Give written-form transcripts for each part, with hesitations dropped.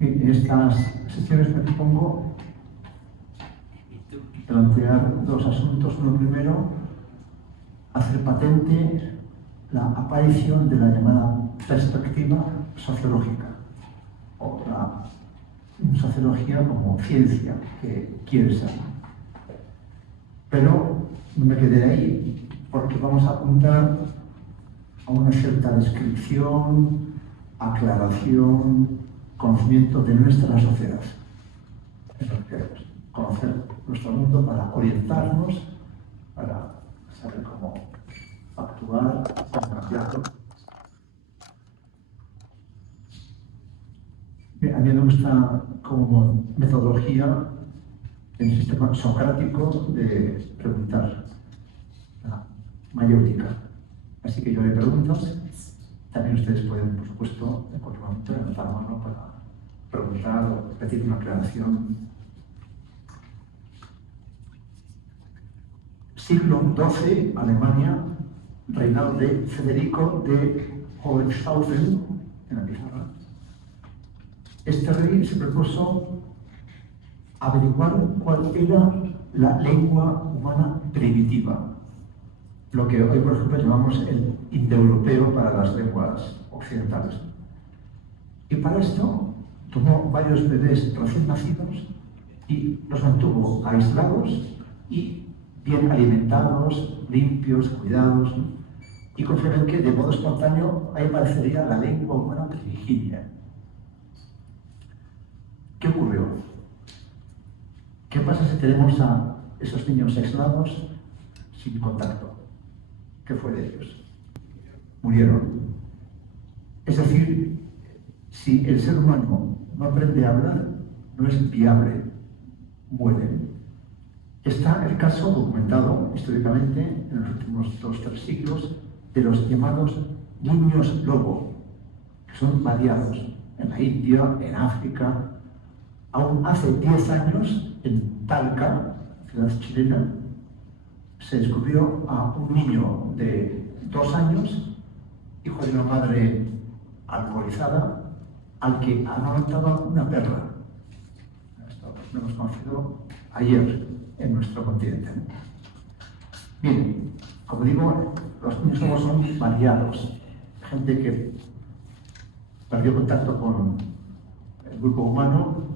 En estas sesiones me propongo plantear dos asuntos. Uno primero, hacer patente la aparición de la llamada perspectiva sociológica, o la sociología como ciencia que quiere ser. Pero no me quedaré ahí, porque vamos a apuntar a una cierta descripción, aclaración, conocimiento de nuestra sociedad. Es lo que queremos, conocer nuestro mundo para orientarnos, para saber cómo actuar, cómo cambiarlo. Bien, a mí me gusta como metodología el sistema socrático de preguntar, la mayéutica. Así que yo le pregunto, también ustedes pueden, por supuesto, en cualquier momento levantar la mano para preguntar o pedir una aclaración. Siglo XII, Alemania, reinado de Federico de Hohenstaufen, en la pizarra. Este rey se propuso averiguar cuál era la lengua humana primitiva, lo que hoy, por ejemplo, llamamos el indoeuropeo para las lenguas occidentales. Y para esto tomó varios bebés recién nacidos y los mantuvo aislados y bien alimentados, limpios, cuidados, ¿no? Y confirman que de modo espontáneo ahí aparecería la lengua humana primigia. ¿Qué ocurrió? ¿Qué pasa si tenemos a esos niños aislados sin contacto? ¿Qué fue de ellos? Murieron. Es decir, si el ser humano no aprende a hablar, no es viable, muere. Está el caso documentado históricamente en los últimos 2 o 3 siglos de los llamados niños lobo, que son variados en la India, en África. Aún hace 10 años, en Talca, ciudad chilena, se descubrió a un niño de 2 años, hijo de una madre alcoholizada, al que amamantaba una perra. Esto lo hemos conocido ayer en nuestro continente. Bien, como digo, los niños lobos son variados. Gente que perdió contacto con el grupo humano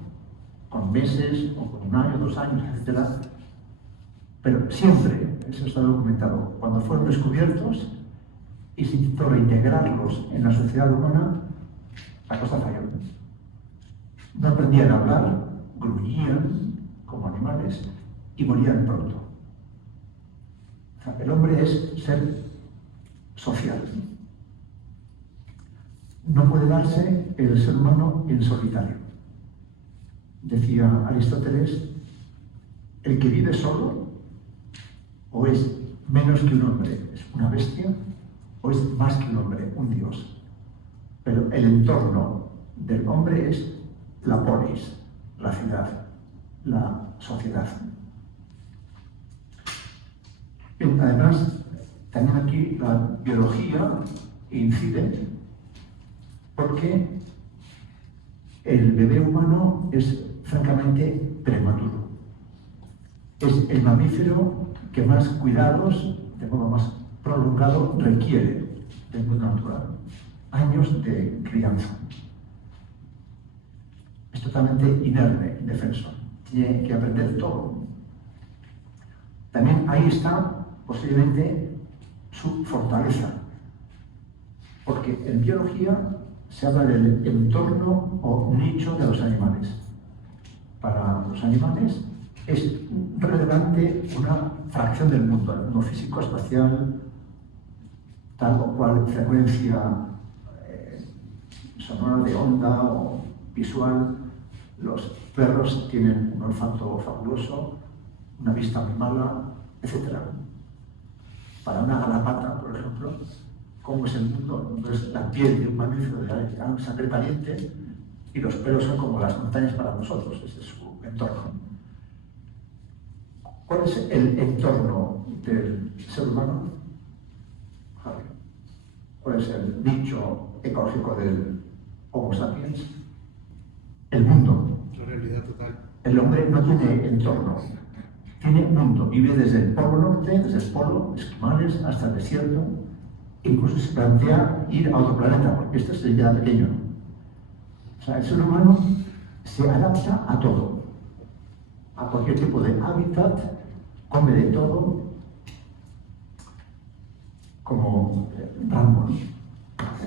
con meses, o con 1 año, 2 años, etc. Pero siempre, eso está documentado, cuando fueron descubiertos y se intentó reintegrarlos en la sociedad humana, la cosa falló. No aprendían a hablar, gruñían como animales y morían pronto. O sea, el hombre es ser social. No puede darse el ser humano en solitario. Decía Aristóteles, el que vive solo o es menos que un hombre, es una bestia, o es más que un hombre, un dios. Pero el entorno del hombre es la polis, la ciudad, la sociedad. Además, también aquí la biología incide porque el bebé humano es francamente prematuro. Es el mamífero que más cuidados, de modo más prolongado, requiere del mundo natural. Años de crianza. Es totalmente inerme, indefenso. Tiene que aprender todo. También ahí está posiblemente su fortaleza. Porque en biología se habla del entorno o nicho de los animales. Para los animales es relevante una fracción del mundo, el mundo físico, espacial, tal o cual frecuencia sonora de onda o visual. Los perros tienen un olfato fabuloso, una vista muy mala, etc. Para una garrapata, por ejemplo, ¿cómo es el mundo? Entonces, la piel de un mamífero de sangre caliente y los pelos son como las montañas para nosotros, ese es su entorno. ¿Cuál es el entorno del ser humano? Javier. ¿Cuál es el nicho ecológico del Homo sapiens? El El hombre no tiene entorno, tiene mundo. Vive desde el polo norte, desde el polo, esquimales, hasta el desierto. Incluso se plantea ir a otro planeta, porque este se le queda pequeño. O sea, el ser humano se adapta a todo, a cualquier tipo de hábitat, come de todo, como Rambo,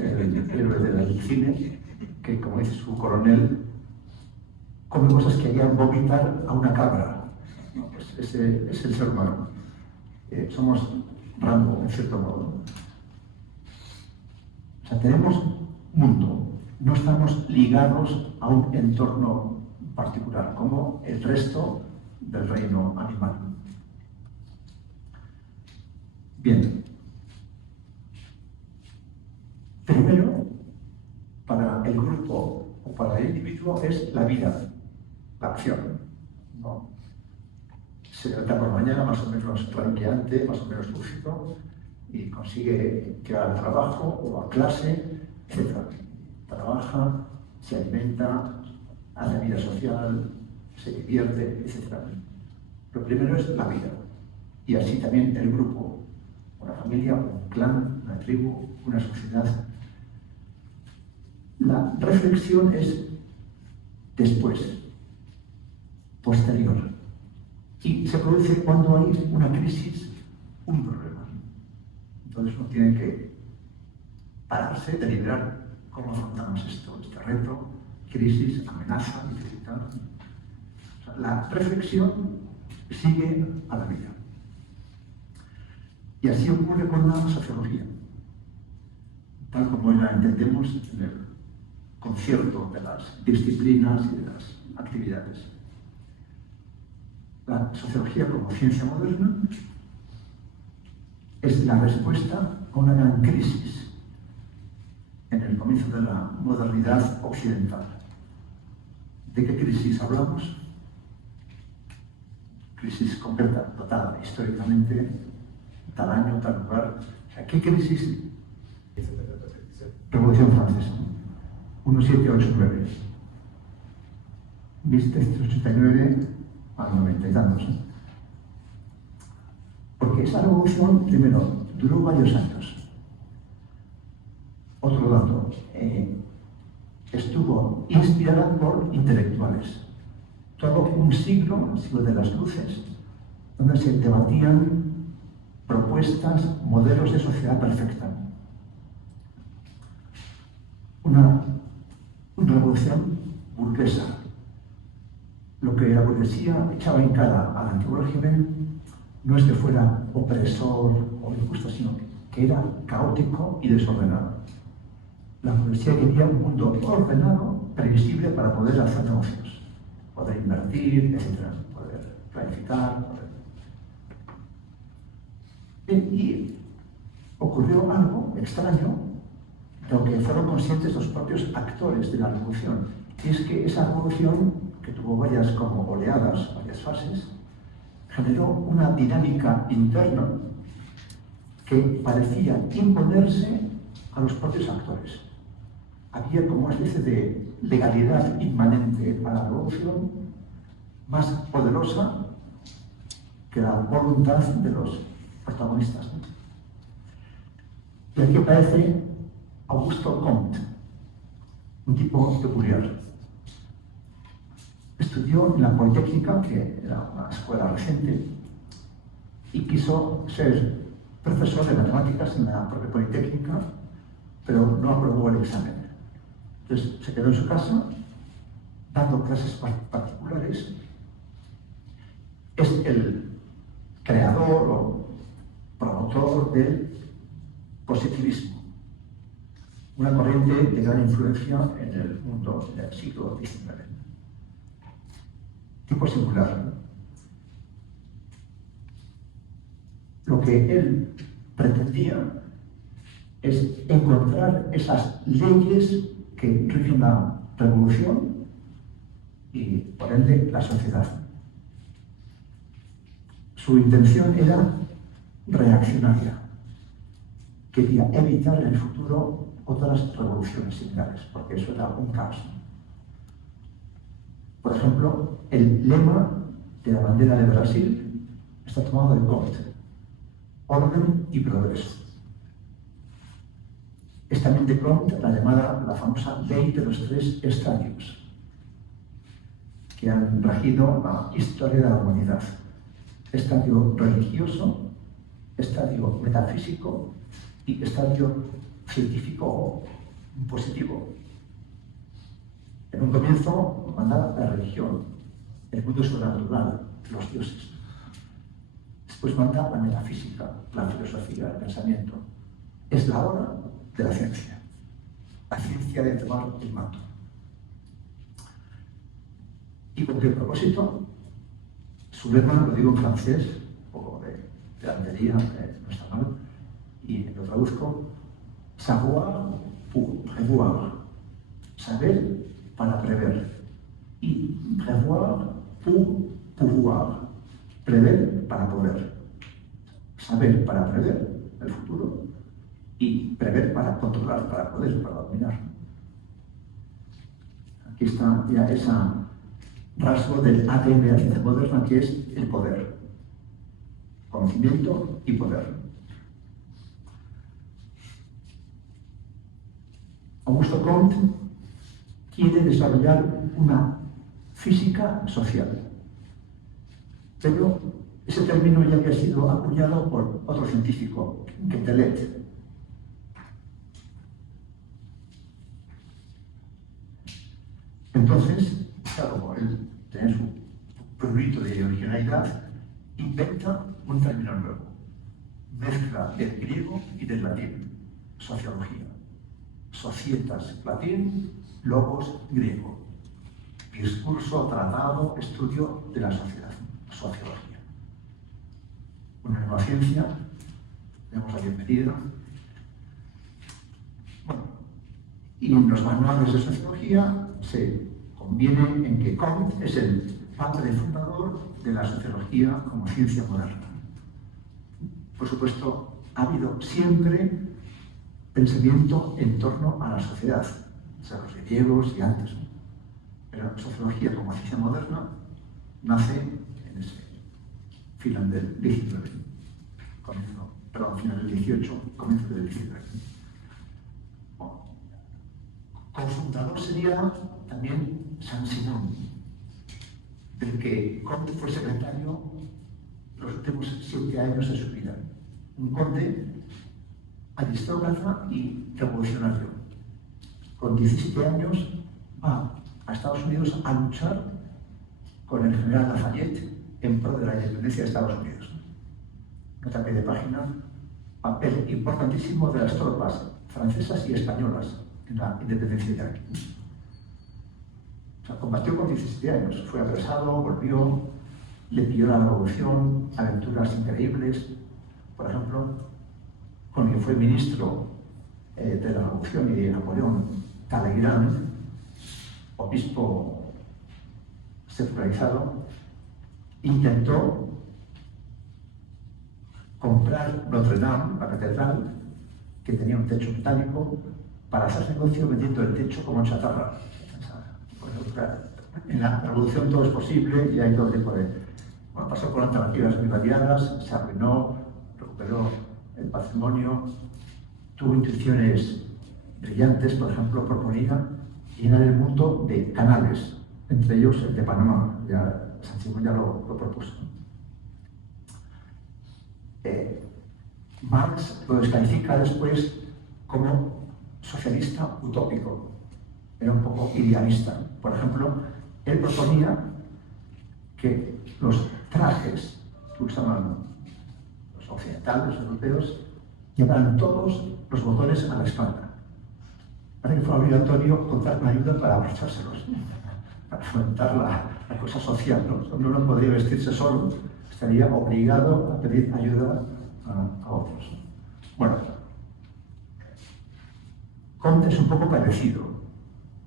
el héroe del cine, que, como dice su coronel, come cosas que harían vomitar a una cabra. No, pues ese es el ser humano. Somos Rambo, en cierto modo. O sea, tenemos mundo, no estamos ligados a un entorno particular, como el resto del reino animal. Bien. Primero, para el grupo o para el individuo es la vida, la acción, ¿no? Se levanta por la mañana más o menos tranquilante, más o menos lúcido, y consigue llegar al trabajo o a clase, etc. Trabaja, se alimenta, hace vida social, se divierte, etc. Lo primero es la vida, y así también el grupo, una familia, un clan, una tribu, una sociedad. La reflexión es después, posterior, y se produce cuando hay una crisis, un problema. Entonces uno tiene que pararse, deliberar cómo afrontamos esto, este reto, crisis, amenaza, dificultad. O sea, la reflexión sigue a la vida. Y así ocurre con la sociología, tal como la entendemos en el concierto de las disciplinas y de las actividades. La sociología como ciencia moderna es la respuesta a una gran crisis en el comienzo de la modernidad occidental. ¿De qué crisis hablamos? Crisis concreta, datada históricamente, tal año, tal lugar. O sea, ¿qué crisis? Revolución Francesa. 1789. 1789 al 90 y tantos. Porque esa revolución, primero, duró varios años. Otro dato, estuvo inspirada por intelectuales. Todo un siglo, el siglo de las luces, donde se debatían propuestas, modelos de sociedad perfecta. Una revolución burguesa. Lo que la burguesía echaba en cara al antiguo régimen no es que fuera opresor o injusto, sino que era caótico y desordenado. La burguesía quería un mundo ordenado, previsible para poder hacer negocios, poder invertir, etc., poder planificar. Y ocurrió algo extraño, de lo que fueron conscientes los propios actores de la revolución, y es que esa revolución, que tuvo varias como oleadas, varias fases, generó una dinámica interna que parecía imponerse a los propios actores. Había como una especie de legalidad inmanente para la revolución más poderosa que la voluntad de los protagonistas, ¿no? Y aquí aparece Augusto Comte, un tipo peculiar. Estudió en la Politécnica, que era una escuela reciente, y quiso ser profesor de matemáticas en la propia Politécnica, pero no aprobó el examen. Entonces se quedó en su casa, dando clases particulares. Es el creador o promotor del positivismo, una corriente de gran influencia en el mundo del siglo XIX. Tipo singular, ¿no? Lo que él pretendía es encontrar esas leyes que rigen la revolución y, por ende, la sociedad. Su intención era reaccionaria. Quería evitar en el futuro otras revoluciones similares, porque eso era un caos. Por ejemplo, el lema de la bandera de Brasil está tomado de Comte: orden y progreso. Es también de Comte la famosa ley de los 3 estadios, que han regido la historia de la humanidad: estadio religioso, estadio metafísico y estadio científico positivo. En un comienzo manda la religión, el mundo sobrenatural, los dioses. Después manda la metafísica, la filosofía, el pensamiento. Es la hora de la ciencia de tomar el mando. ¿Y con qué propósito? Su lema, lo digo en francés, un poco de antería, no está mal, y lo traduzco: savoir pour prévoir, saber para prever, y prévoir pour pouvoir, prever para poder. Saber para prever el futuro y prever para controlar, para poder, para dominar. Aquí está ya ese rasgo del ADN de la ciencia moderna, que es el poder. Conocimiento y poder. Augusto Comte quiere desarrollar una física social, pero ese término ya había sido acuñado por otro científico, Quetelet. Entonces, claro, como él tenía su prurito de originalidad, inventa un término nuevo: mezcla del griego y del latín, sociología. Societas latín, logos griego. Discurso, tratado, estudio de la sociedad, sociología. Una nueva ciencia, damos la bienvenida. Bueno, y en los manuales de sociología se conviene en que Comte es el padre fundador de la sociología como ciencia moderna. Por supuesto, ha habido siempre pensamiento en torno a la sociedad, o sea, los griegos y antes, ¿no? Pero la sociología como ciencia moderna nace en ese final del XIX, final del XVIII, comienzo del XIX. Cofundador sería también San Simón, del que Comte fue secretario los últimos 7 años de su vida. Un conde aristócrata y revolucionario. Con 17 años va a Estados Unidos a luchar con el general Lafayette en pro de la independencia de Estados Unidos. Nota a pie de página: papel importantísimo de las tropas francesas y españolas en la independencia de Irak. O sea, combatió con 17 años, fue apresado, volvió, le pilló la revolución, aventuras increíbles. Por ejemplo, con el que fue ministro de la Revolución y de Napoleón, Talleyrand, obispo secularizado, intentó comprar Notre Dame, la catedral, que tenía un techo metálico, para hacer negocio vendiendo el techo como chatarra. En la revolución todo es posible y hay todo tipo de... Bueno, pasó por alternativas muy variadas, se arruinó, recuperó el patrimonio, tuvo intuiciones brillantes. Por ejemplo, proponía llenar el mundo de canales, entre ellos el de Panamá. Ya San Simón ya lo propuso. Marx lo descalifica después como socialista utópico. Era un poco idealista. Por ejemplo, él proponía que los trajes que usaban los occidentales, los europeos, llevaran todos los botones a la espalda, para que fuera obligatorio contar con ayuda para abrochárselos, para fomentar la cosa social, ¿no? Uno no podría vestirse solo, estaría obligado a pedir ayuda a otros. Bueno, Comte es un poco parecido.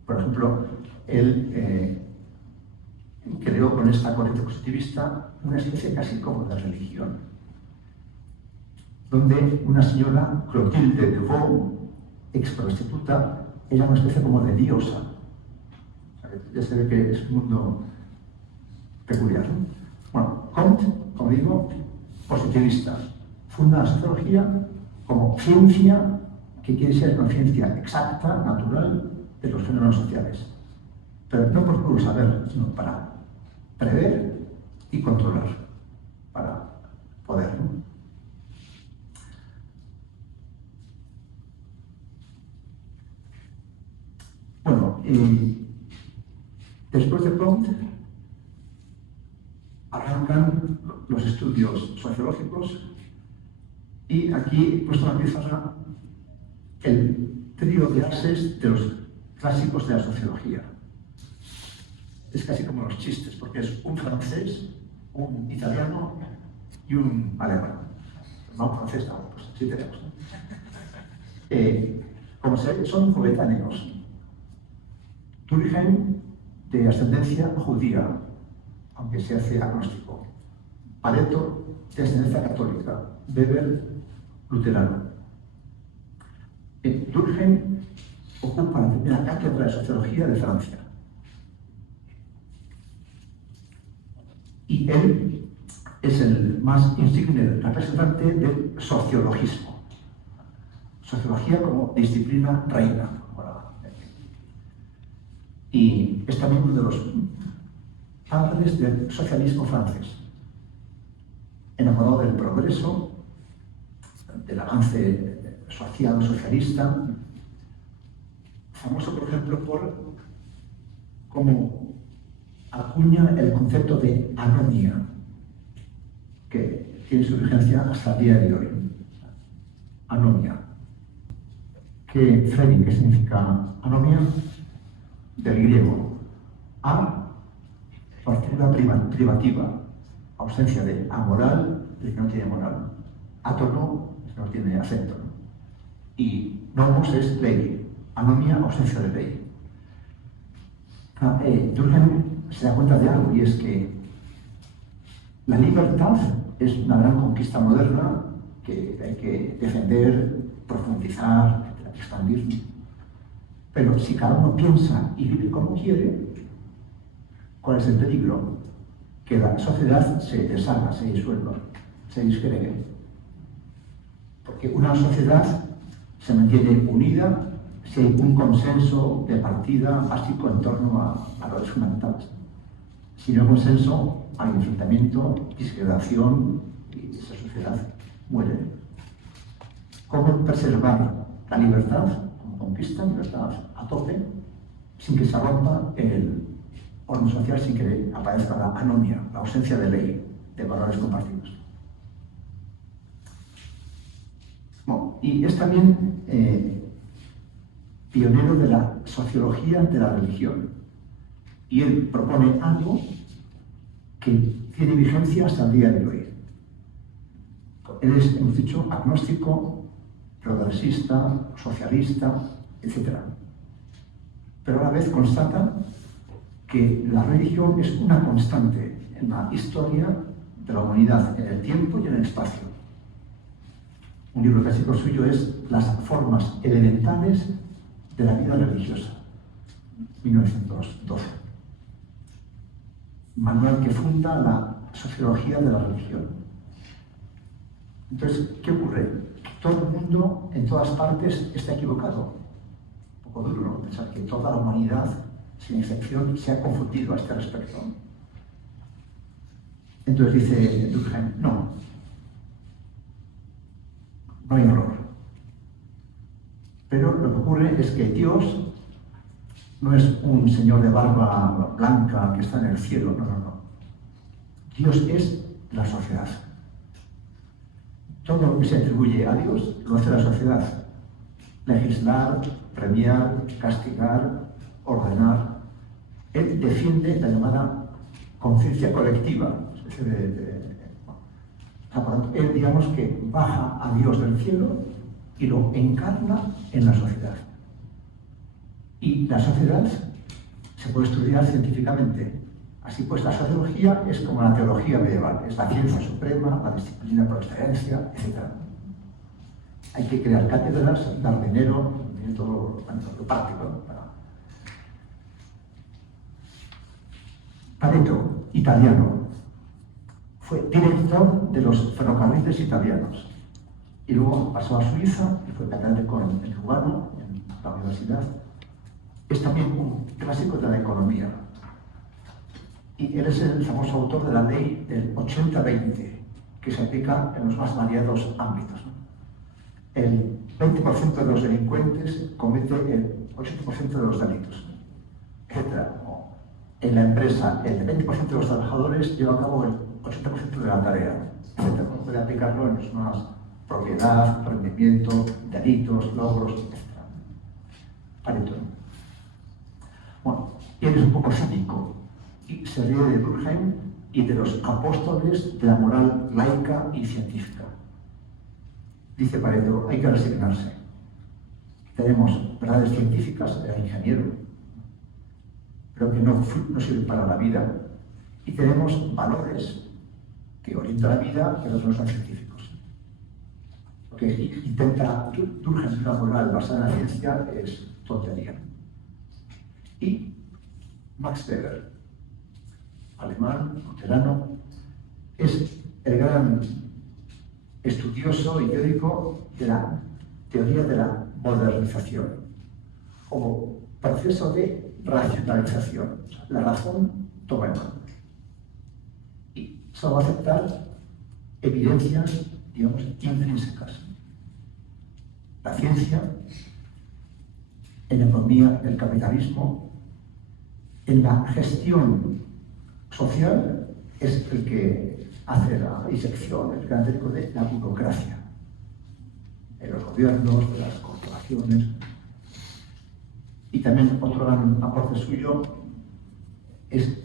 Por ejemplo, él creó con esta corriente positivista una especie casi como de religión, donde una señora, Clotilde de Vaux, ex prostituta, era una especie como de diosa. Ya se ve que es un mundo peculiar, ¿no? Bueno, Comte, como digo, positivista, funda la sociología como ciencia que quiere ser una ciencia exacta, natural, de los fenómenos sociales. Pero no por puro saber, sino para prever y controlar, para poder, ¿no? Bueno, después de Comte arrancan los estudios sociológicos y aquí he puesto una pieza el trío de ases de los clásicos de la sociología. Es casi como los chistes, porque es un francés, un italiano y un alemán. No, un francés no, pues sí tenemos, ¿no? Como se ve, son coetáneos. Durkheim, de ascendencia judía, aunque se hace agnóstico. Pareto, de ascendencia católica. Weber, luterano. Durkheim ocupa la primera cátedra de sociología de Francia. Y él es el más insigne representante del sociologismo. Sociología como disciplina reina. Y es también uno de los padres del socialismo francés, enamorado del progreso, del avance social, socialista, famoso, por ejemplo, por cómo acuña el concepto de anomia, que tiene su vigencia hasta el día de hoy. Anomia. ¿Qué significa anomia? Del griego. Partícula privativa, ausencia de amoral, el que no tiene moral. Átono, el que no tiene acento. Y nomos es ley. Anomia, ausencia de ley. Durkheim se da cuenta de algo, y es que la libertad es una gran conquista moderna que hay que defender, profundizar, expandir. Pero si cada uno piensa y vive como quiere, ¿cuál es el peligro? Que la sociedad se deshaga, se disuelva, se disgregue. Porque una sociedad se mantiene unida si hay un consenso de partida básico en torno a valores fundamentales. Si no hay consenso, hay enfrentamiento, disgregación y esa sociedad muere. ¿Cómo preservar la libertad? Conquista, libertad a tope, sin que se rompa el orden social, sin que aparezca la anomia, la ausencia de ley, de valores compartidos. Bueno, y es también pionero de la sociología de la religión. Y él propone algo que tiene vigencia hasta el día de hoy. Él es, hemos dicho, agnóstico, progresista, socialista, etc. Pero a la vez constata que la religión es una constante en la historia de la humanidad, en el tiempo y en el espacio. Un libro clásico suyo es Las formas elementales de la vida religiosa, 1912. Manual que funda la sociología de la religión. Entonces, ¿qué ocurre? Todo el mundo, en todas partes, está equivocado. Un poco duro, ¿no? Pensar que toda la humanidad, sin excepción, se ha confundido a este respecto. Entonces dice Durkheim, no hay error. Pero lo que ocurre es que Dios no es un señor de barba blanca que está en el cielo, no. Dios es la sociedad. Todo lo que se atribuye a Dios lo hace la sociedad. Legislar, premiar, castigar, ordenar. Él defiende la llamada conciencia colectiva. Por tanto, él, digamos, que baja a Dios del cielo y lo encarna en la sociedad. Y la sociedad se puede estudiar científicamente. Así pues, la sociología es como la teología medieval, es la ciencia suprema, la disciplina por excelencia, etc. Hay que crear cátedras, dar dinero, todo lo práctico, ¿no? Pareto, italiano, fue director de los ferrocarriles italianos y luego pasó a Suiza y fue catedrático en Lugano, en la universidad. Es también un clásico de la economía y él es el famoso autor de la ley del 80-20, que se aplica en los más variados ámbitos. El 20% de los delincuentes comete el 80% de los delitos, etc. En la empresa, el 20% de los trabajadores lleva a cabo el 80% de la tarea, etc. Puede aplicarlo en los más propiedad, rendimiento, delitos, logros, etc. Pareto. Bueno, él es un poco cínico y se ríe de Durkheim y de los apóstoles de la moral laica y científica. Dice Pareto, hay que resignarse. Tenemos verdades científicas, era ingeniero, pero que no sirven para la vida. Y tenemos valores que orientan la vida, pero no son científicos. Lo que intenta Durkheim, una moral basada en la ciencia, es tontería. Y Max Weber, alemán, luterano, es el gran estudioso y teórico de la teoría de la modernización, como proceso de racionalización. La razón toma el mando y solo va a aceptar evidencias, digamos, intrínsecas. La ciencia, en la economía, el capitalismo, en la gestión social, es el que hace la disección, el característico de la burocracia, en los gobiernos, de las corporaciones. Y también otro gran aporte suyo es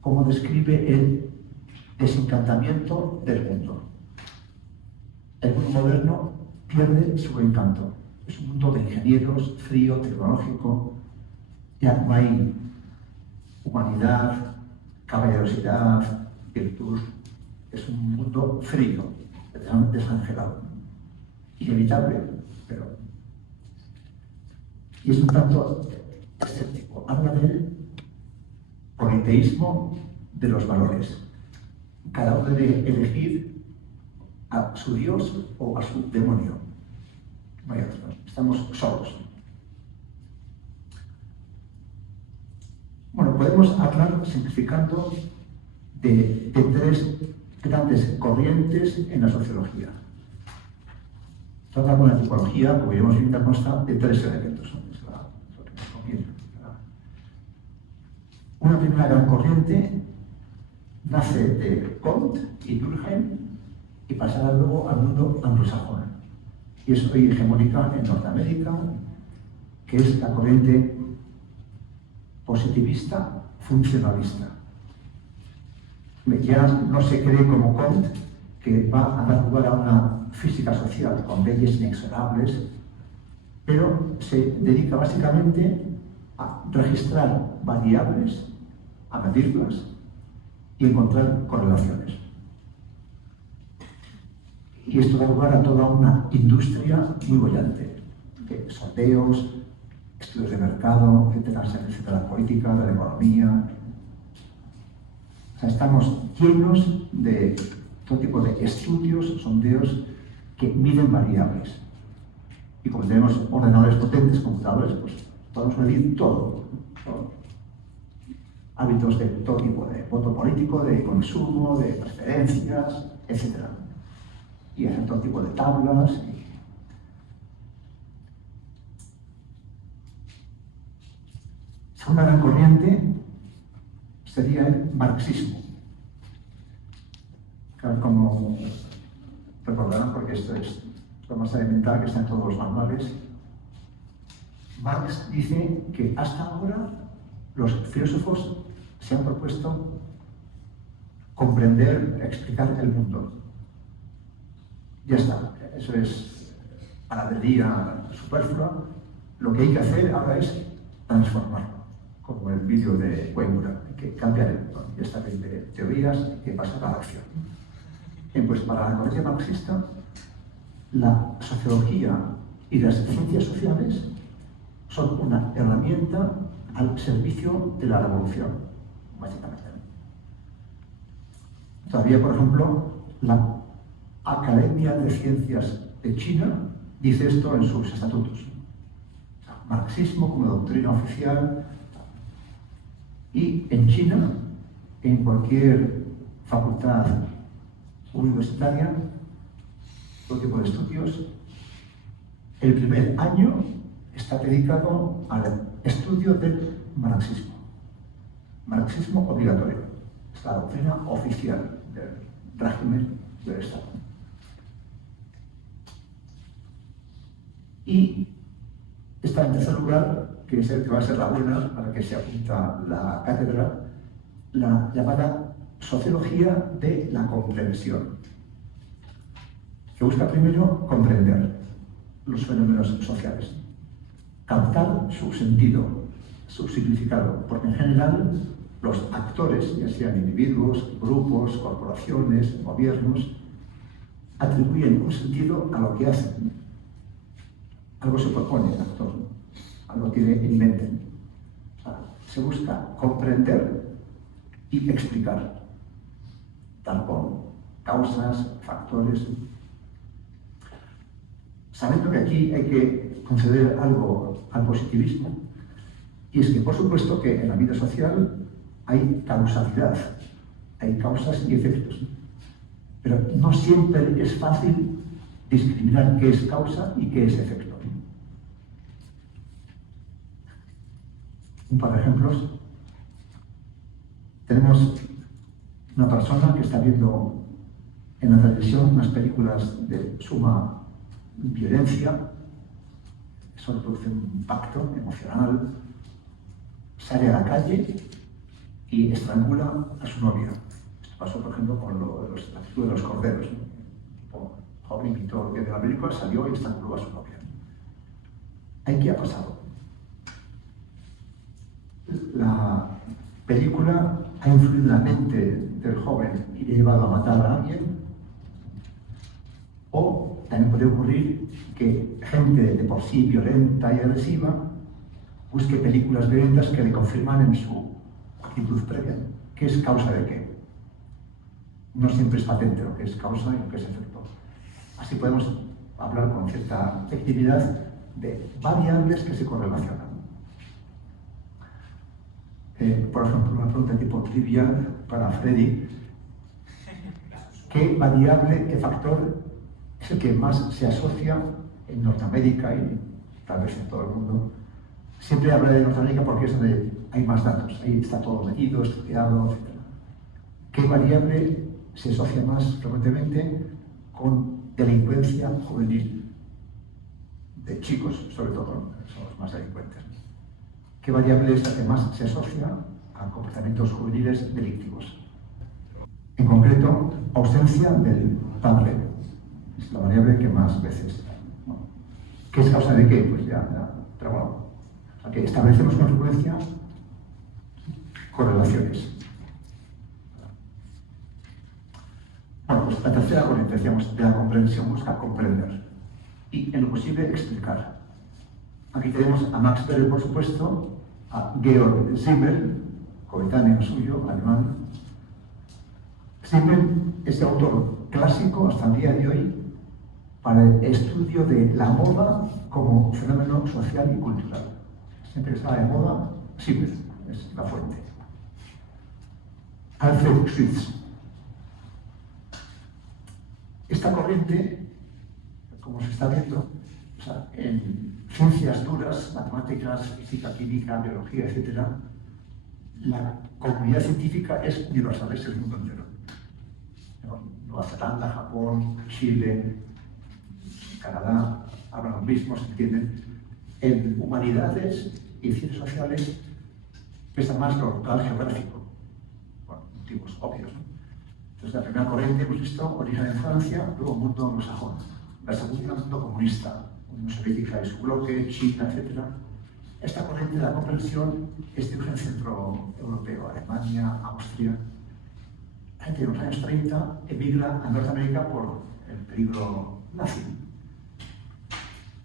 cómo describe el desencantamiento del mundo. El mundo moderno pierde su encanto. Es un mundo de ingenieros, frío, tecnológico. Ya no hay humanidad, caballerosidad, virtud. Es un mundo frío, desangelado. Inevitable, pero... Y es un tanto escéptico. Habla del politeísmo de los valores. Cada uno debe elegir a su Dios o a su demonio. No hay otro. Estamos solos. Bueno, podemos hablar, simplificando, de tres grandes corrientes en la sociología. Toda buena tipología, como iremos viendo, consta de tres elementos. Es lo que nos conviene. Una primera gran corriente nace de Comte y Durkheim y pasará luego al mundo anglosajón. Y es hoy hegemónica en Norteamérica, que es la corriente positivista funcionalista. Ya no se cree como Comte que va a dar lugar a una física social con leyes inexorables, pero se dedica básicamente a registrar variables, a medirlas y encontrar correlaciones. Y esto da lugar a toda una industria muy bollante, de sondeos, estudios de mercado, etcétera, etcétera, la política, de la economía. O sea, estamos llenos de todo tipo de estudios, sondeos que miden variables. Y como tenemos ordenadores potentes, computadores, pues podemos medir todo. Hábitos de todo tipo, de voto político, de consumo, de preferencias, etc. Y hacer todo tipo de tablas. Segunda gran corriente sería el marxismo. Claro, como recordarán, porque esto es lo más elemental que está en todos los manuales, Marx dice que hasta ahora los filósofos se han propuesto comprender, explicar el mundo. Ya está, eso es palabrería superflua. Lo que hay que hacer ahora es transformarlo, como el vídeo de Weimura, hay que cambiar el mundo. Ya está bien de teorías, hay que pasar a la acción. Bien, pues para la corriente marxista, la sociología y las ciencias sociales son una herramienta al servicio de la revolución, básicamente. Todavía, por ejemplo, la Academia de Ciencias de China dice esto en sus estatutos. Marxismo como doctrina oficial. Y en China, en cualquier facultad universitaria, todo tipo de estudios, el primer año está dedicado al estudio del marxismo. Marxismo obligatorio. Es la doctrina oficial del régimen del Estado. Y está en tercer lugar, que es el que va a ser la buena, a la que se apunta la cátedra, la llamada sociología de la comprensión, que busca primero comprender los fenómenos sociales, captar su sentido, su significado, porque en general los actores, ya sean individuos, grupos, corporaciones, gobiernos, atribuyen un sentido a lo que hacen. Algo se propone el actor, algo tiene en mente. O sea, se busca comprender y explicar, tal con causas, factores. Sabiendo que aquí hay que conceder algo al positivismo, y es que por supuesto que en la vida social hay causalidad, hay causas y efectos, pero no siempre es fácil discriminar qué es causa y qué es efecto. Un par de ejemplos. Tenemos una persona que está viendo en la televisión unas películas de suma violencia, eso le produce un impacto emocional, sale a la calle y estrangula a su novia. Esto pasó, por ejemplo, con la película de los corderos, ¿no? Un joven pintor que de la película salió y estranguló a su novia. ¿Ahí qué ha pasado? La película ha influido en la mente del joven y le ha llevado a matar a alguien, o también puede ocurrir que gente de por sí violenta y agresiva busque películas violentas que le confirman en su actitud previa. ¿Qué es causa de qué? No siempre es patente lo que es causa y lo que es efecto. Así podemos hablar con cierta efectividad de variables que se correlacionan. Por ejemplo, una pregunta tipo trivial para Freddy. ¿Qué variable, qué factor es el que más se asocia en Norteamérica y tal vez en todo el mundo? Siempre hablaré de Norteamérica porque es donde hay más datos, ahí está todo medido, estudiado, etc. ¿Qué variable se asocia más frecuentemente con delincuencia juvenil? De chicos, sobre todo, son los más delincuentes. ¿Qué variable es la que más se asocia a comportamientos juveniles delictivos? En concreto, ausencia del padre. Es la variable que más veces. Bueno, ¿qué es causa de qué? Pues pero bueno, o sea, que establecemos con frecuencia correlaciones. Bueno, pues la tercera corriente, decíamos, de la comprensión, busca comprender y en lo posible explicar. Aquí tenemos a Max Weber, por supuesto, a Georg Simmel, coetáneo suyo, alemán. Simmel es el autor clásico hasta el día de hoy para el estudio de la moda como fenómeno social y cultural. Siempre que se habla de moda, Simmel es la fuente. Alfred Schütz. Esta corriente, como se está viendo, o sea, en ciencias duras, matemáticas, física, química, biología, etc., la comunidad científica es universal, es el mundo entero. Nueva Zelanda, Japón, Chile, Canadá, hablan lo mismo, se entienden. En humanidades y ciencias sociales pesa más lo local geográfico, por motivos obvios, ¿no? Entonces, la primera corriente, hemos visto, origen en Francia, luego mundo anglosajón. La segunda, mundo comunista, Unión Soviética y su bloque, China, etc. Esta corriente de la comprensión es de origen centroeuropeo, Alemania, Austria. En los años 30 emigra a Norteamérica por el peligro nazi.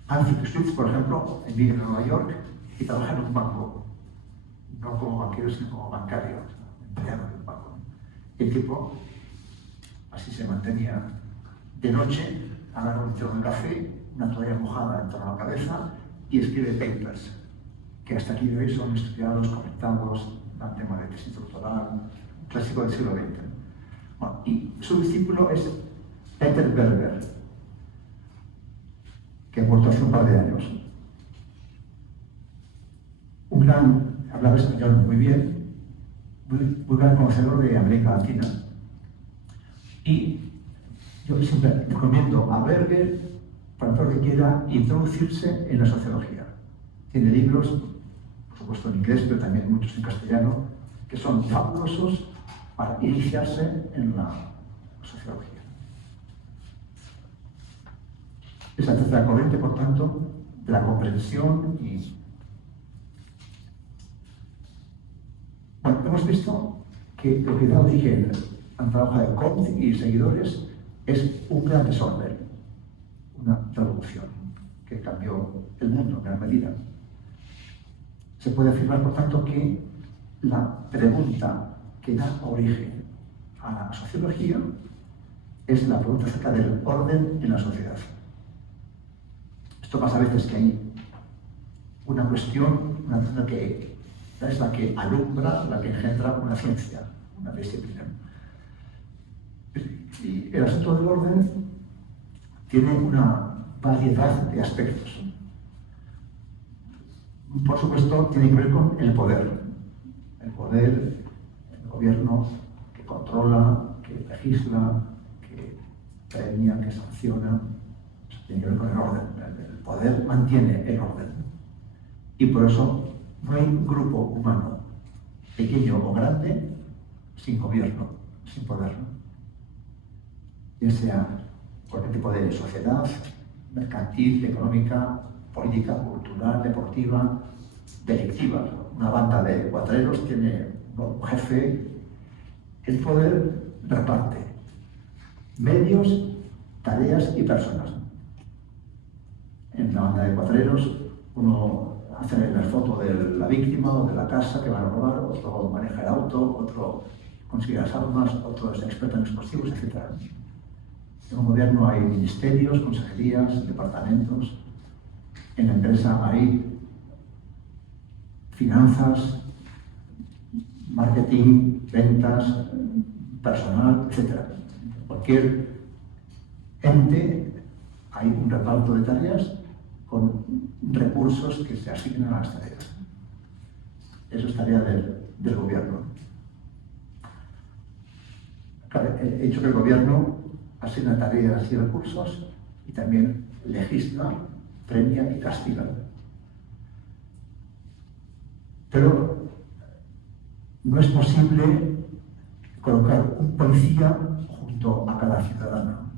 Alfred Schütz, por ejemplo, emigra a Nueva York y trabaja en un banco, no como banquero, sino como bancario, empleado de un banco. El tipo Así se mantenía de noche, agarra un litro de café, una toalla mojada en torno a la cabeza y escribe papers, que hasta aquí de hoy son estudiados, comentados, dan tema de tesis doctoral, un clásico del siglo XX. Bueno, y su discípulo es Peter Berger, que ha muerto hace un par de años. Hablaba español muy bien, muy gran conocedor de América Latina. Y yo siempre recomiendo a Berger, para todo el que quiera introducirse en la sociología. Tiene libros, por supuesto en inglés, pero también muchos en castellano, que son fabulosos para iniciarse en la sociología. Es la tercera corriente, por tanto, de la comprensión y... Bueno, hemos visto que lo que da origen al trabajo de Comte y seguidores es un gran desorden, una revolución que cambió el mundo en gran medida. Se puede afirmar, por tanto, que la pregunta que da origen a la sociología es la pregunta acerca del orden en la sociedad. Esto pasa a veces que hay una cuestión que es la que alumbra, la que engendra una ciencia, una disciplina. Y el asunto del orden tiene una variedad de aspectos. Por supuesto, tiene que ver con el poder. El poder, el gobierno que controla, que legisla, que premia, que sanciona. Tiene que ver con el orden. El poder mantiene el orden. Y por eso no hay un grupo humano, pequeño o grande, sin gobierno, sin poder. Ya sea cualquier tipo de sociedad, mercantil, económica, política, cultural, deportiva, delictiva. Una banda de cuatreros tiene un jefe. El poder reparte medios, tareas y personas. En la banda de cuatreros, uno hace la foto de la víctima o de la casa que van a robar, otro maneja el auto, otro consigue las armas, otro es experto en explosivos, etc. En un gobierno hay ministerios, consejerías, departamentos. En la empresa hay finanzas, marketing, ventas, personal, etc. En cualquier ente hay un reparto de tareas con recursos que se asignan a las tareas. Eso es tarea del gobierno. Claro, he dicho que el gobierno asigna tareas y recursos y también legisla, premia y castiga. Pero no es posible colocar un policía junto a cada ciudadano.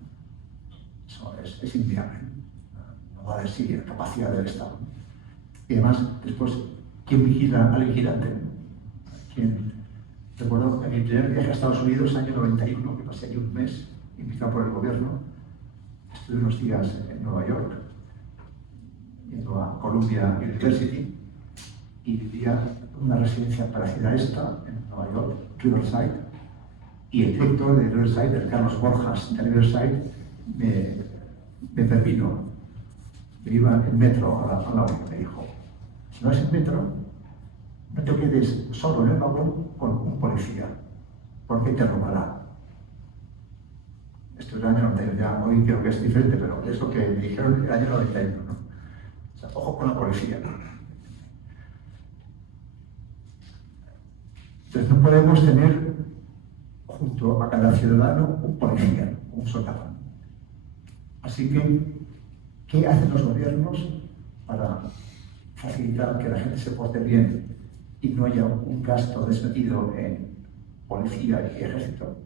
Eso es inviable. No va a decir la capacidad del Estado. Y además, después, ¿quién vigila al vigilante? Recuerdo en mi primer viaje a Estados Unidos, año 91, que pasé allí un mes, invitado por el gobierno. Estuve unos días en Nueva York, yendo a Columbia University, y vivía en una residencia parecida a esta, en Nueva York, Riverside, y el director de Riverside, el Carlos Borjas de Riverside, me previno. Me iba en metro a la hora, me dijo: si no es en metro, no te quedes solo en el vagón con un policía, porque te robará. Esto es el año 91, ya hoy creo que es diferente, pero es lo que me dijeron el año 91, ¿no? O sea, ojo con la policía. Entonces no podemos tener junto a cada ciudadano un policía, un soldado. Así que, ¿qué hacen los gobiernos para facilitar que la gente se porte bien y no haya un gasto desmedido en policía y ejército?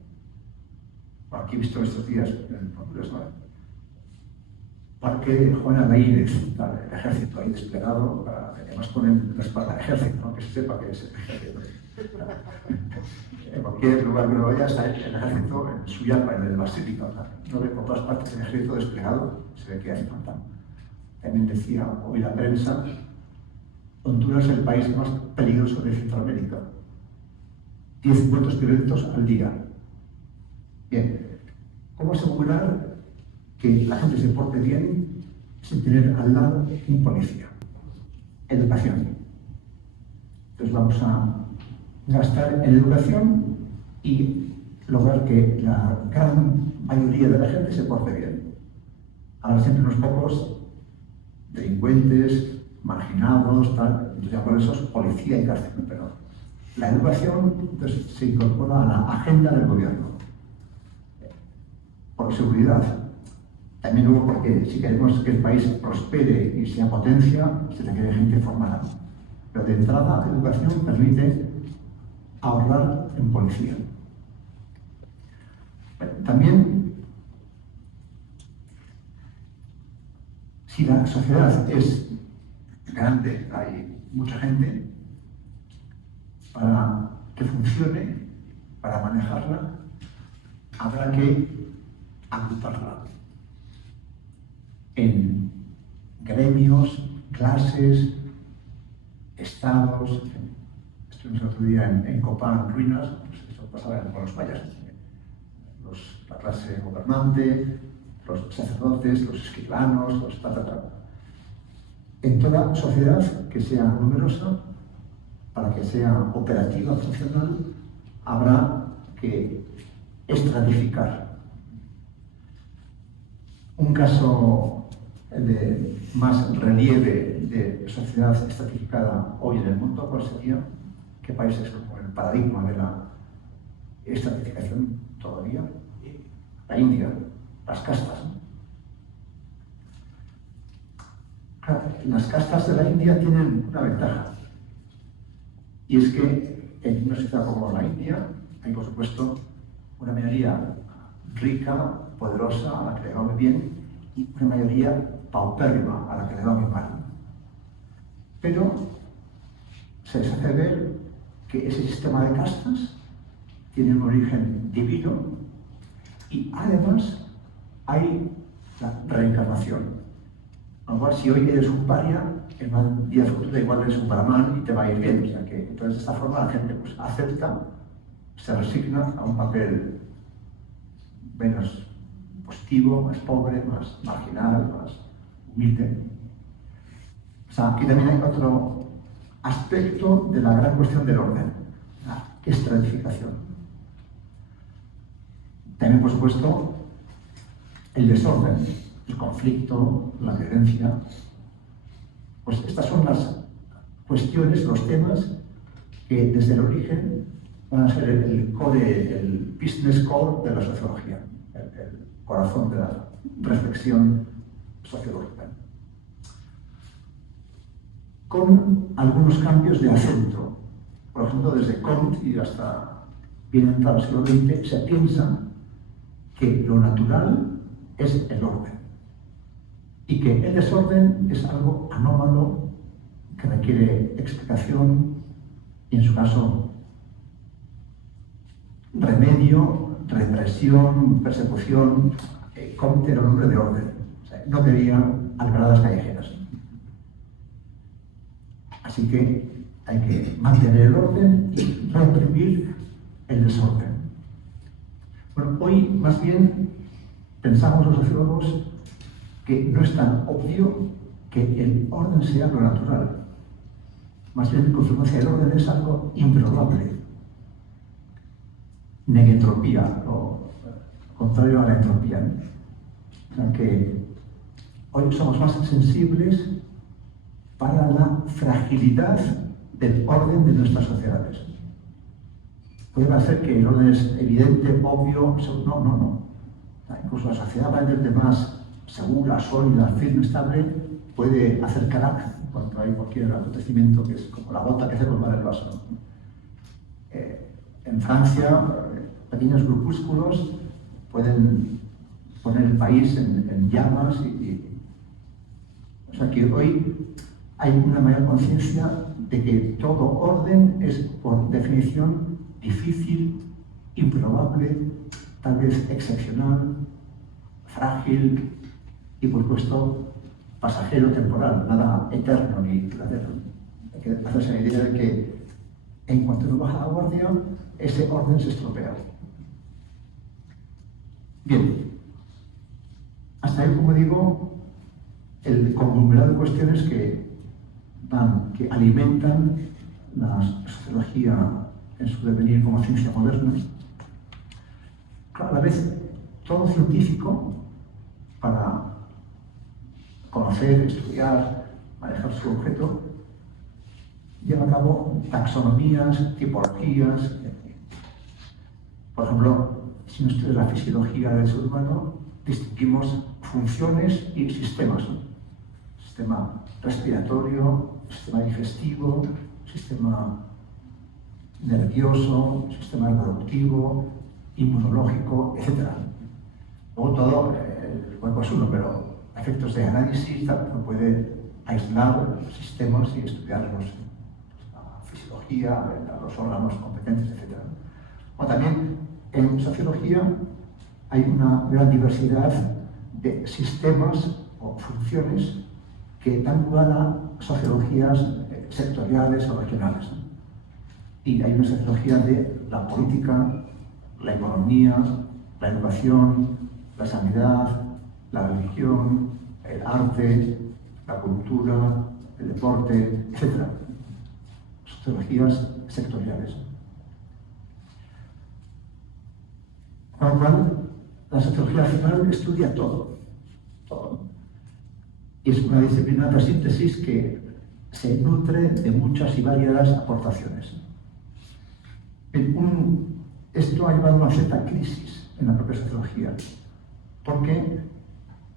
Bueno, aquí he visto estos días en Honduras, ¿no? Parque de Juana Laínez, el ejército ahí desplegado, además ponen la espalda ejército, ¿no? Que se sepa que es el ejército. En cualquier lugar que uno vaya está el ejército en su yapa, en el basílico. No ve por todas partes el ejército desplegado, se ve que hace falta. También decía hoy la prensa, Honduras es el país más peligroso de Centroamérica. 10 muertos violentos al día. Bien, ¿Cómo asegurar que la gente se porte bien sin tener al lado un policía? Educación. Entonces vamos a gastar en educación y lograr que la gran mayoría de la gente se porte bien. Ahora siempre unos pocos delincuentes, marginados, tal, entonces ya por eso es policía y cárcel, pero la educación entonces, se incorpora a la agenda del gobierno. Por seguridad, también luego porque si queremos que el país prospere y sea potencia, se requiere gente formada. Pero de entrada, la educación permite ahorrar en policía. También, si la sociedad es grande, hay mucha gente, para que funcione, para manejarla, habrá que agruparla en gremios, clases, estados. Estuvimos el otro día en Copán, en ruinas, pues eso pasaba con los mayas. La clase gobernante, los sacerdotes, los escribanos, los En toda sociedad que sea numerosa, para que sea operativa, funcional, habrá que estratificar. Un caso de más relieve de sociedad estratificada hoy en el mundo, ¿cuál sería? ¿Qué países como el paradigma de la estratificación todavía? La India, las castas. Claro, las castas de la India tienen una ventaja, y es que en una sociedad como la India hay, por supuesto, una minoría rica, poderosa, a la que le va muy bien, y una mayoría paupérrima, a la que le va muy mal. Pero se les hace ver que ese sistema de castas tiene un origen divino y además hay la reencarnación. A lo mejor si hoy eres un paria, en un día futuro igual eres un brahman y te va a ir bien. O sea que, entonces, de esta forma la gente pues, acepta, se resigna a un papel menos positivo, más pobre, más marginal, más humilde. O sea, aquí también hay otro aspecto de la gran cuestión del orden, la estratificación. También, por supuesto, el desorden, el conflicto, la violencia. Pues estas son las cuestiones, los temas que desde el origen van a ser el core, el business core de la sociología, el corazón de la reflexión sociológica. Con algunos cambios de acento. Por ejemplo, desde Kant y hasta bien entrado el siglo XX, se piensa que lo natural es el orden y que el desorden es algo anómalo que requiere explicación y, en su caso, remedio, represión, persecución. Comte era un hombre de orden, o sea, no quería algaradas callejeras. Así que hay que mantener el orden y reprimir el desorden. Bueno, hoy más bien pensamos los sociólogos que no es tan obvio que el orden sea lo natural. Más bien, con frecuencia, el orden es algo improbable. Negentropía, lo contrario a la entropía, ¿no? O sea que hoy somos más sensibles para la fragilidad del orden de nuestras sociedades. Puede parecer que el orden es evidente, obvio, no. Incluso la sociedad aparentemente más segura, sólida, firme, estable, puede hacer crack cuando hay cualquier acontecimiento que es como la gota que hace colmar el vaso. En Francia, pequeños grupúsculos pueden poner el país en llamas o sea que hoy hay una mayor conciencia de que todo orden es, por definición, difícil, improbable, tal vez excepcional, frágil y, por supuesto, pasajero, temporal, nada eterno ni duradero. Hay que hacerse la idea de que en cuanto uno baja la guardia, ese orden se estropea. Bien, hay, como digo, el conglomerado de cuestiones que alimentan la sociología en su devenir como ciencia moderna. Claro, a la vez, todo científico, para conocer, estudiar, manejar su objeto, lleva a cabo taxonomías, tipologías. Por ejemplo, si uno estudia la fisiología del ser humano, distinguimos funciones y sistemas, ¿no? Sistema respiratorio, sistema digestivo, sistema nervioso, sistema reproductivo, inmunológico, etc. Luego todo, el cuerpo es uno, pero a efectos de análisis uno puede aislar sistemas y estudiarlos, la fisiología, los órganos competentes, etc. O también en sociología hay una gran diversidad de sistemas o funciones que dan lugar a sociologías sectoriales o regionales. Y hay una sociología de la política, la economía, la educación, la sanidad, la religión, el arte, la cultura, el deporte, etc. Sociologías sectoriales. Con lo cual, la sociología nacional estudia todo. Y es una disciplina de síntesis que se nutre de muchas y variadas aportaciones. Esto ha llevado a una cierta crisis en la propia sociología, porque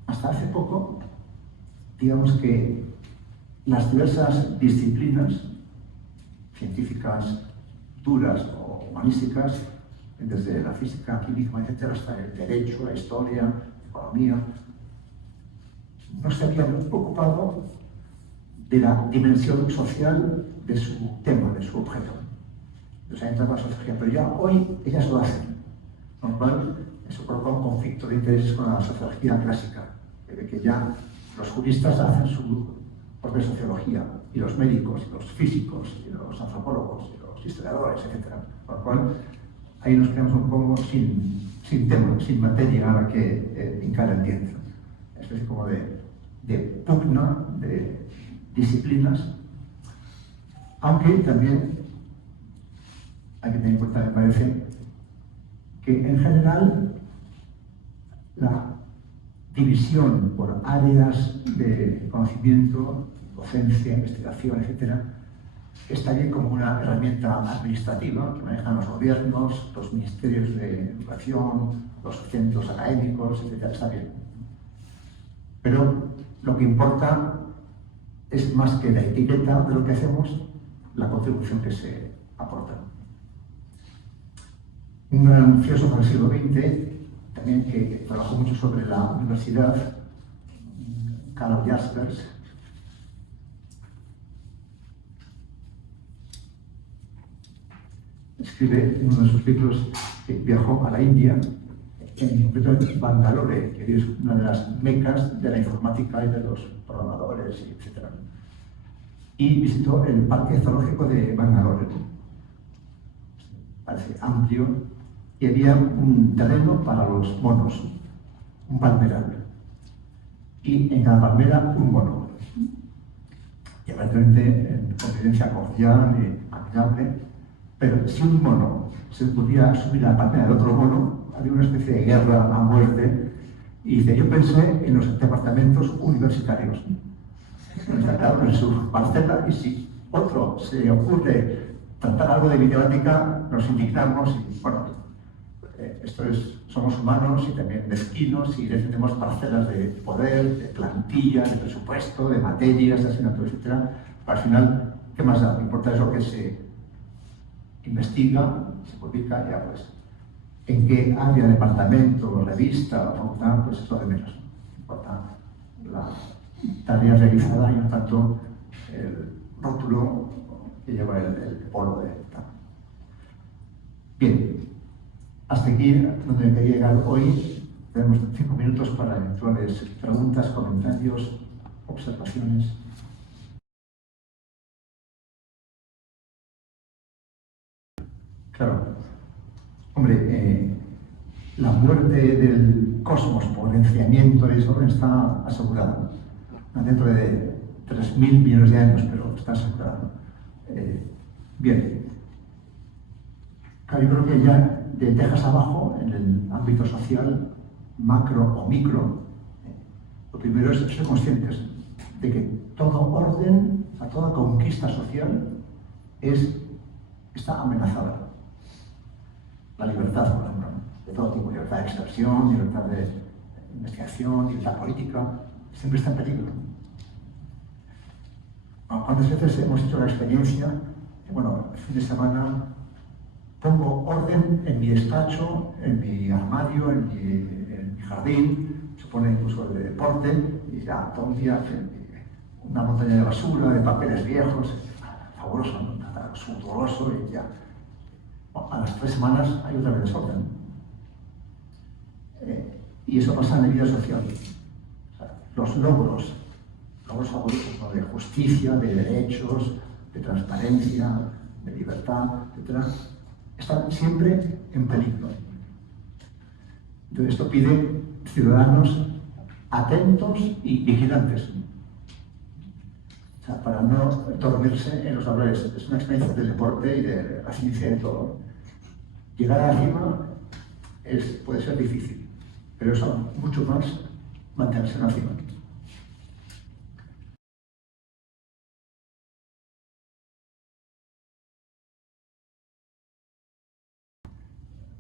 hasta hace poco, digamos que las diversas disciplinas científicas duras o humanísticas, desde la física, química, etc., hasta el derecho, la historia, la economía, no se habían ocupado de la dimensión social de su tema, de su objeto. Entonces ha entrado la sociología, pero ya hoy ellas lo hacen, con lo cual eso provoca un conflicto de intereses con la sociología clásica, de que ya los juristas hacen su propia sociología, y los médicos, y los físicos, y los antropólogos, y los historiadores, etc. Con lo cual ahí nos quedamos un poco sin tema, sin materia a la que hincar el diente. Una especie como de pugna de disciplinas, aunque también hay que tener en cuenta, me parece, que en general la división por áreas de conocimiento, docencia, investigación, etc., está bien como una herramienta administrativa que manejan los gobiernos, los ministerios de educación, los centros académicos, etc., está bien. Pero lo que importa es más que la etiqueta de lo que hacemos, la contribución que se aporta. Un gran filósofo del siglo XX, también que trabajó mucho sobre la universidad, Karl Jaspers, escribe en uno de sus libros que viajó a la India, en concreto en Bangalore, que es una de las mecas de la informática y de los programadores, etc. Y visitó el Parque Zoológico de Bangalore. Parece amplio, y había un terreno para los monos, un palmeral. Y en cada palmera un mono. Y aparentemente en convivencia cordial y amigable, pero si un mono se podía subir a la palmera de otro mono, había una especie de guerra a muerte. Y dice, yo pensé en los departamentos universitarios. Claro, en su parcela, y si otro se le ocurre tratar algo de videomática, nos indignamos y, bueno, somos humanos y también mezquinos y defendemos parcelas de poder, de plantilla, de presupuesto, de materias, de asignaturas, etc. Al final, ¿qué más da? Lo que importa es lo que se investiga, se publica, ya pues, en qué área, departamento, revista, facultad, pues es lo de menos. Importa la tarea realizada y no tanto el rótulo que lleva el polo de tal. Bien, hasta aquí donde quería llegar hoy. Tenemos 5 minutos para eventuales preguntas, comentarios, observaciones. Claro, hombre, la muerte del cosmos por enfriamiento y eso está asegurada. Dentro de 3.000 millones de años, pero está asegurada. Bien. Claro, yo creo que ya de Texas abajo, en el ámbito social, macro o micro, lo primero es ser conscientes de que todo orden, o sea, toda conquista social está amenazada. La libertad, por ejemplo, de todo tipo, libertad de expresión, libertad de investigación, libertad política, siempre está en peligro. ¿Cuántas veces hemos hecho la experiencia? Bueno, el fin de semana pongo orden en mi despacho, en mi armario, en mi jardín, se pone incluso el de deporte, y ya todo el día una montaña de basura, de papeles viejos, fabuloso, ¿no? Suntuoso, y ya. A las 3 semanas hay otra vez desorden. Y eso pasa en la vida social. O sea, los logros fabulosos, ¿no? De justicia, de derechos, de transparencia, de libertad, etc., están siempre en peligro. Entonces esto pide ciudadanos atentos y vigilantes. O sea, para no dormirse en los laureles. Es una experiencia del deporte y de la ciencia y de todo. Llegar a la cima puede ser difícil, pero es mucho más mantenerse en la cima.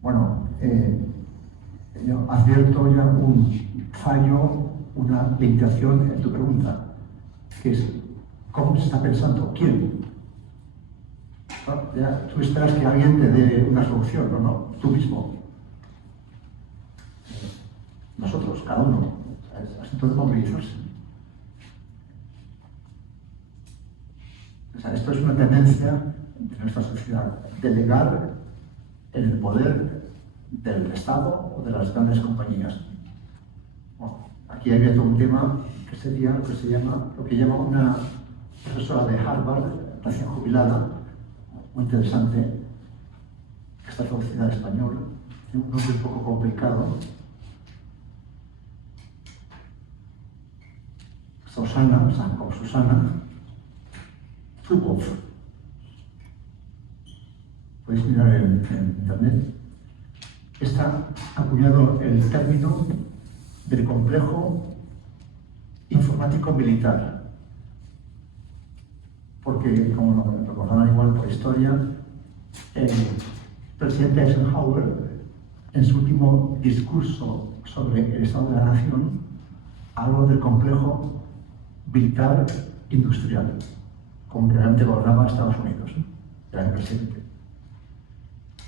Bueno, yo advierto ya un fallo, una limitación en tu pregunta, que es ¿cómo se está pensando? ¿Quién? ¿No? Ya, tú esperas que alguien te dé una solución, no, tú mismo. Nosotros, cada uno. Es asunto de movilizarse. O sea, esto es una tendencia de nuestra sociedad, delegar en el poder del Estado o de las grandes compañías. Bueno, aquí había todo un tema que sería lo que llama una profesora de Harvard, recién jubilada, muy interesante, que está traducida al español, tiene un nombre un poco complicado. Susana, como Susana Zuboff. Podéis mirar en internet. Está acuñado el término del complejo informático militar. Porque, como lo recordarán igual por historia, el presidente Eisenhower, en su último discurso sobre el Estado de la Nación, habló del complejo militar industrial, como que realmente gobernaba Estados Unidos, era el presidente.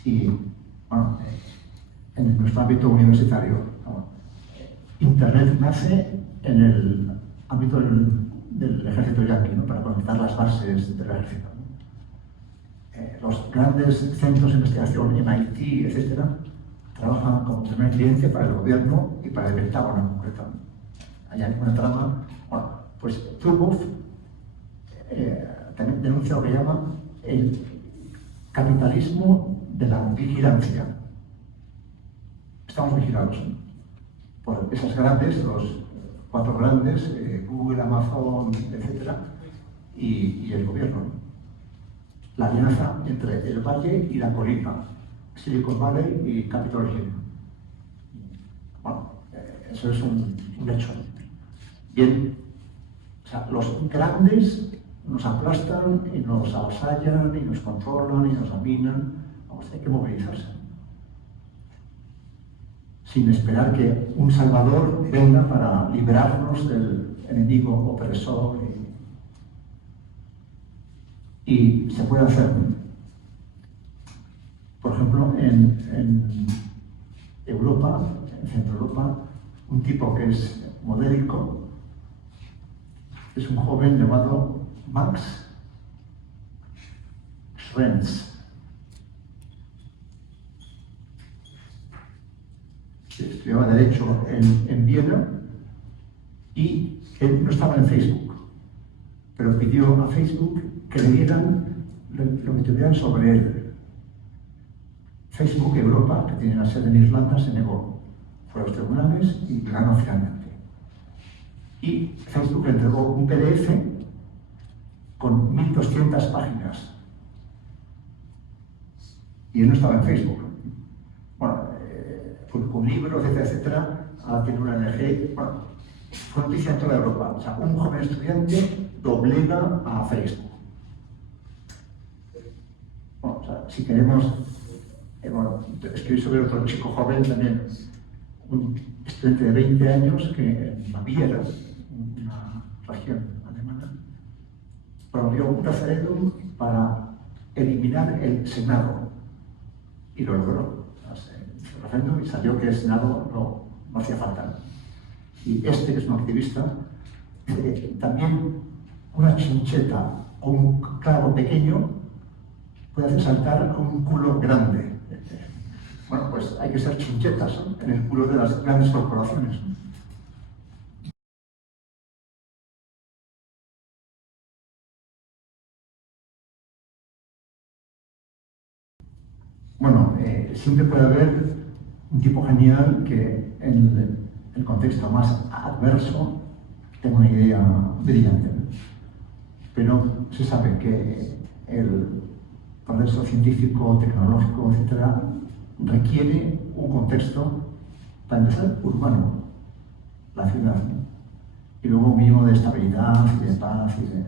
Y, bueno, en nuestro ámbito universitario, Internet nace en el ámbito del ejército yanqui, ¿no? Para conectar las bases del ejército. Los grandes centros de investigación, MIT, etc., trabajan como primer cliente para el gobierno y para el Pentágono en concreto. Hay una trama. Bueno, pues Zuboff también denuncia lo que llama el capitalismo de la vigilancia. Estamos vigilados por esas grandes, los 4 grandes, Google, Amazon, etc., y el gobierno. La alianza entre el valle y la colina, Silicon Valley y Capitol Hill. Bueno, eso es un hecho. Bien, o sea, los grandes nos aplastan y nos avasallan y nos controlan y nos dominan. Vamos, hay que movilizarse. Sin esperar que un salvador venga para liberarnos del enemigo opresor. Y se puede hacer. Por ejemplo, en Europa, en Centro Europa, un tipo que es modélico, es un joven llamado Max Schrems. Estudiaba Derecho en Viena y él no estaba en Facebook, pero pidió a Facebook que le dieran lo que tuvieran sobre él. Facebook Europa, que tiene la sede en Irlanda, se negó. fue a los tribunales y ganó finalmente. Y Facebook le entregó un PDF con 1200 páginas. Y él no estaba en Facebook. Bueno, publicó un libro, etcétera, etcétera. Ahora tiene una ONG. Bueno, fue noticia en toda Europa. O sea, un joven estudiante doblega a Facebook. Bueno, o sea, si queremos escribir sobre otro chico joven también, un estudiante de 20 años que en Baviera, una región alemana, promovió un referéndum para eliminar el Senado y lo logró. Hizo el referéndum y salió que el Senado no hacía falta. Y este, que es un activista, también una chincheta o un clavo pequeño puede hacer saltar a un culo grande. Bueno, pues hay que ser chinchetas, ¿no?, en el culo de las grandes corporaciones, ¿no? Bueno, siempre puede haber un tipo genial que en el contexto más adverso tenga una idea brillante, ¿no? Pero se sabe que el progreso científico, tecnológico, etcétera, requiere un contexto, para empezar, urbano, la ciudad, ¿no? Y luego un mínimo de estabilidad y de paz y de...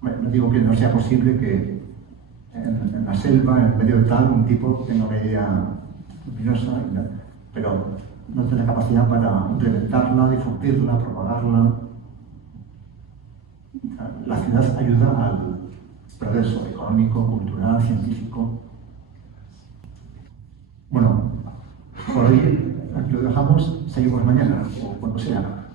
Bueno, no digo que no sea posible que en la selva, en medio de tal, un tipo tenga una idea luminosa, pero no tiene capacidad para implementarla, difundirla, propagarla. La ciudad ayuda al progreso económico, cultural, científico. Bueno, por hoy aquí lo dejamos, seguimos mañana o cuando sea.